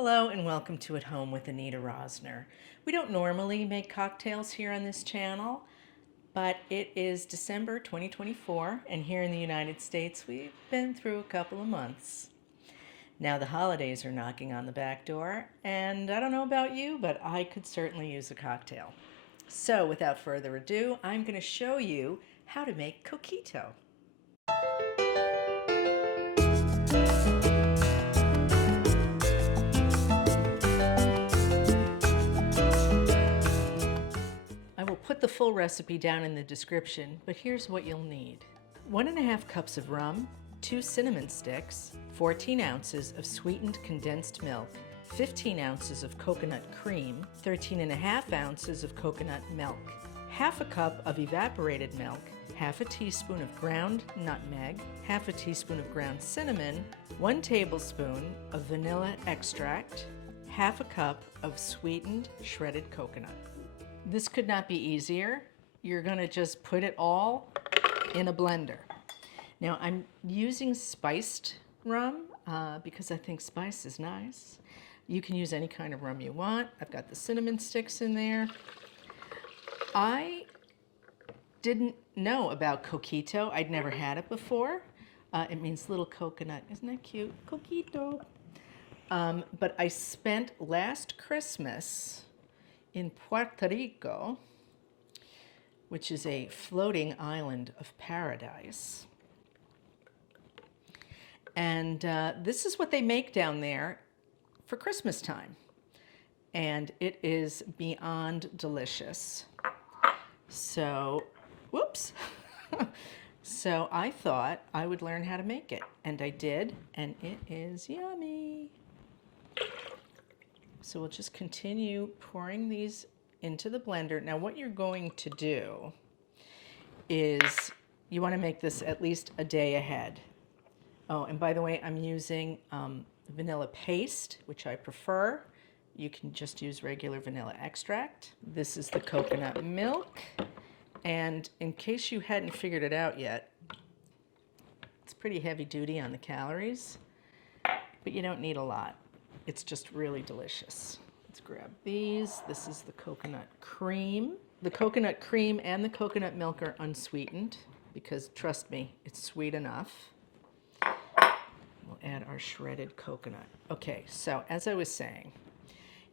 Hello and welcome to At Home with Anita Rosner. We don't normally make cocktails here on this channel, but it is December 2024 and here in the United States we've been through a couple of months. Now the holidays are knocking on the back door and I don't know about you, but I could certainly use a cocktail. So without further ado, I'm going to show you how to make coquito. I will put the full recipe down in the description, but here's what you'll need. 1.5 cups of rum, 2 cinnamon sticks, 14 ounces of sweetened condensed milk, 15 ounces of coconut cream, 13.5 ounces of coconut milk, half a cup of evaporated milk, half a teaspoon of ground nutmeg, half a teaspoon of ground cinnamon, 1 tablespoon of vanilla extract, half a cup of sweetened shredded coconut. This could not be easier. You're going to just put it all in a blender. Now I'm using spiced rum because I think spice is nice. You can use any kind of rum you want. I've got the cinnamon sticks in there. I didn't know about coquito. I'd never had it before. It means little coconut. Isn't that cute? Coquito. But I spent last Christmas in Puerto Rico, which is a floating island of paradise. And this is what they make down there for Christmas time. And it is beyond delicious. So, whoops. So I thought I would learn how to make it. And I did, and it is yummy. So we'll just continue pouring these into the blender. Now what you're going to do is you want to make this at least a day ahead. Oh, and by the way, I'm using vanilla paste, which I prefer. You can just use regular vanilla extract. This is the coconut milk. And in case you hadn't figured it out yet, it's pretty heavy duty on the calories, but you don't need a lot. It's just really delicious. Let's grab these. This is the coconut cream. The coconut cream and the coconut milk are unsweetened because, trust me, it's sweet enough. We'll add our shredded coconut. Okay, so as I was saying,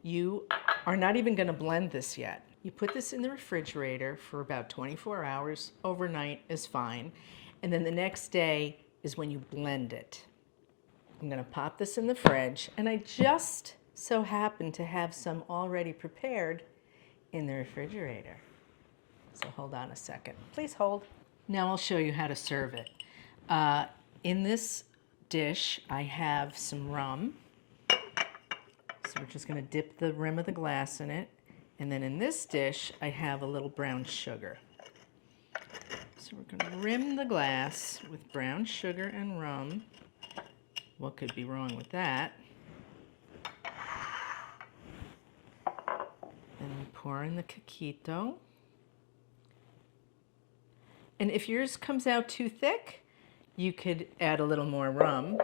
you are not even going to blend this yet. You put this in the refrigerator for about 24 hours. Overnight is fine. And then the next day is when you blend it. I'm going to pop this in the fridge, and I just so happen to have some already prepared in the refrigerator. So hold on a second. Please hold. Now I'll show you how to serve it. In this dish, I have some rum. So we're just going to dip the rim of the glass in it. And then in this dish, I have a little brown sugar. So we're going to rim the glass with brown sugar and rum. What could be wrong with that? Then we pour in the coquito. And if yours comes out too thick, you could add a little more rum,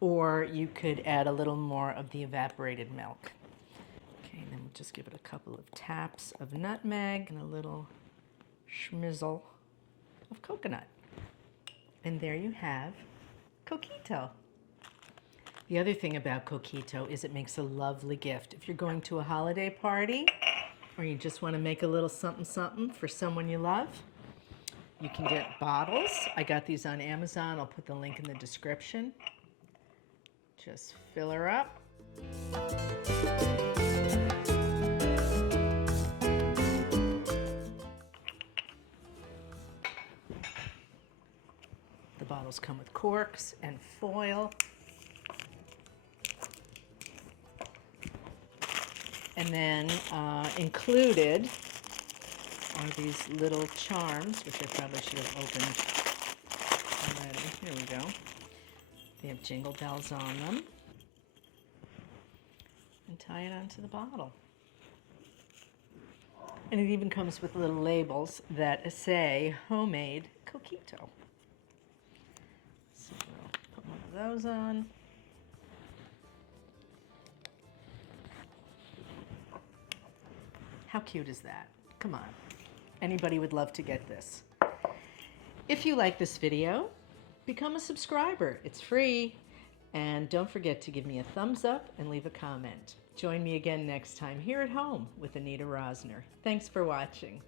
or you could add a little more of the evaporated milk. Okay, and then we'll just give it a couple of taps of nutmeg and a little schmizzle of coconut. And there you have coquito. The other thing about coquito is it makes a lovely gift. If you're going to a holiday party or you just want to make a little something something for someone you love, you can get bottles. I got these on Amazon. I'll put the link in the description. Just fill her up. The bottles come with corks and foil. And then included are these little charms, which I probably should have opened already. Here we go. They have jingle bells on them. And tie it onto the bottle. And it even comes with little labels that say homemade coquito. So we'll put one of those on. How cute is that? Come on. Anybody would love to get this. If you like this video, become a subscriber. It's free. And don't forget to give me a thumbs up and leave a comment. Join me again next time here at home with Anita Rosner. Thanks for watching.